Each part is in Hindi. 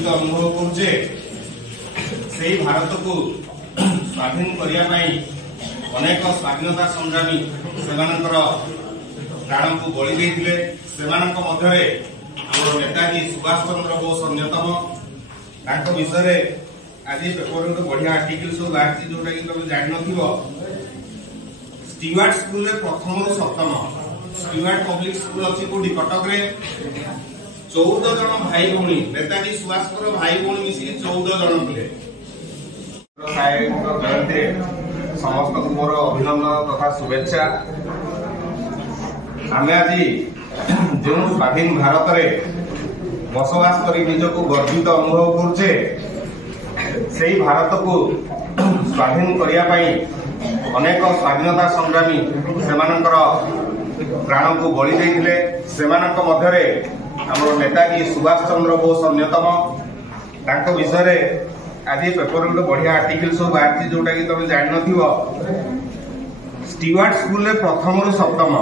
गर्वित अनुभव करुचे से भारत को स्वाधीन करने अनेक स्वाधीनता संग्रामी से प्राण को बलि देते नेताजी सुभाष चंद्र बोस अन्यतम विषय आज पेपर में बढ़िया आर्टिकल सब बाहर जोटा कि तुम जान स्टीवार्ट स्कूल प्रथम रु सप्तम स्टीवार्ट पब्लिक स्कूल अच्छी कौटी कटक रे 14 जन भाई भौणी नेताजी सुभाष भाई भौणी मिसिकी 14 जन थे जयंती समस्त को मोर अभिनंदन तथा शुभेच्छा। आम आज जो स्वाधीन भारत में बसवास कर निजक गर्वित अनुभव करुचे से भारत को स्वाधीन करने अनेक स्वाधीनता संग्रामी से प्राण को बलि देते आम नेताजी सुभाष चंद्र बोस अन्यतम विषय आज पेपर में बढ़िया आर्टिकल सब बाहर जोटा कि तुम जान स्टीवार्ट स्कूल प्रथम रु सप्तम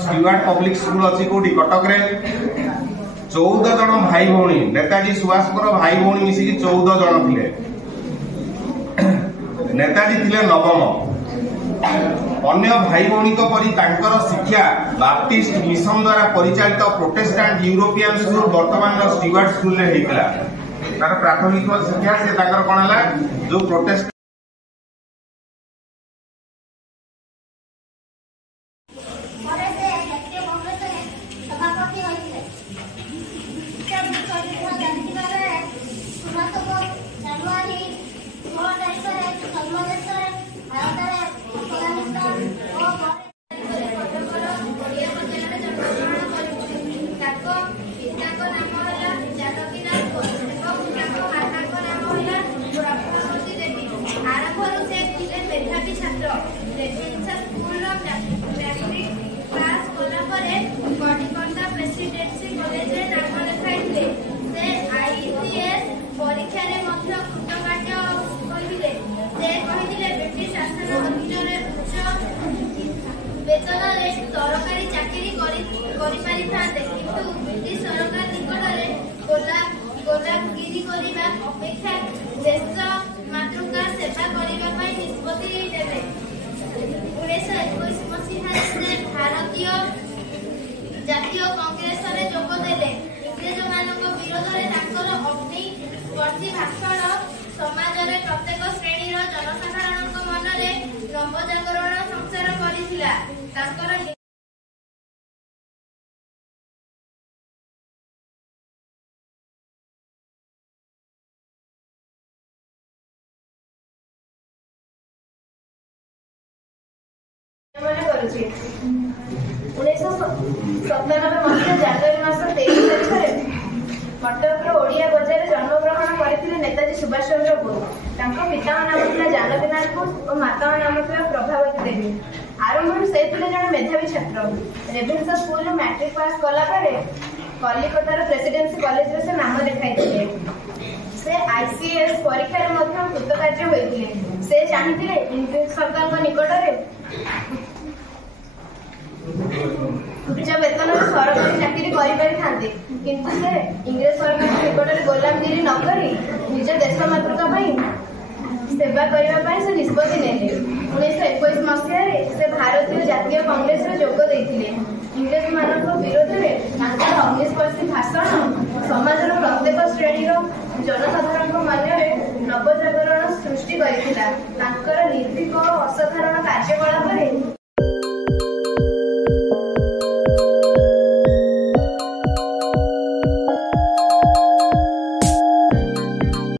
स्टीवार्ट पब्लिक स्कूल अच्छी कौटी कटक रे 14 जन भाई भौणी नेताजी सुभाष भाई भौणी मिसिकी 14 जन थे नेताजी थे नवम अन्य भाई भौणी परी शिक्षा बाप्टिस्ट मिशन द्वारा परिचालित प्रोटेस्टांट यूरोपियन स्कूल वर्तमान स्टीवार्ट स्कूल रे हेतला तार प्राथमिक शिक्षा से कौन है जो प्रोटेस्ट सरकारी चाकरी ब्रिटिश सरकार निकट गोलामगिरी अपेक्षा देश मातृका सेवा करने निष्पत्ति नेले। 1921 मसीह से भारतीय जातीय कांग्रेस जोग देले। इंग्रेज मानक विरोध में अग्निस्पर्शी भाषण समाज रे प्रत्येक श्रेणी जनसाधारण मन में नवजागरण संचार करथिला। कटक ओडिया बजार जन्म ग्रहण करते नेताजी सुभाष चंद्र बोस। पिता नाम था जानकीनाथ बोस और माता नाम था प्रभावती देवी। आरंभ से जड़े मेधावी छात्र रेभेन्सा स्कूल मैट्रिक पास कला कलिकतार प्रेसिडेंसी कॉलेज से नाम लिखाई। से आईसीएस परीक्षा कृतकार्य होते से चाहते इंग्रेज सरकार निकट उच्च वेतन सरकारी चाकरी करें किंतु से इंग्रेज सरकार निकट गोलामगिरी नक निज देश मातृका सेवा करने से निष्पत्ति नेले। 1921 मसीह से भारतीय जातीय कांग्रेस जोग देते। इंग्रेज मानक विरोध में अग्निस्पर्शी भाषण समाज प्रत्येक श्रेणी जनसाधारण मन में नवजागरण सृष्टि करथिला। निर्भीक और असाधारण कार्यकलाप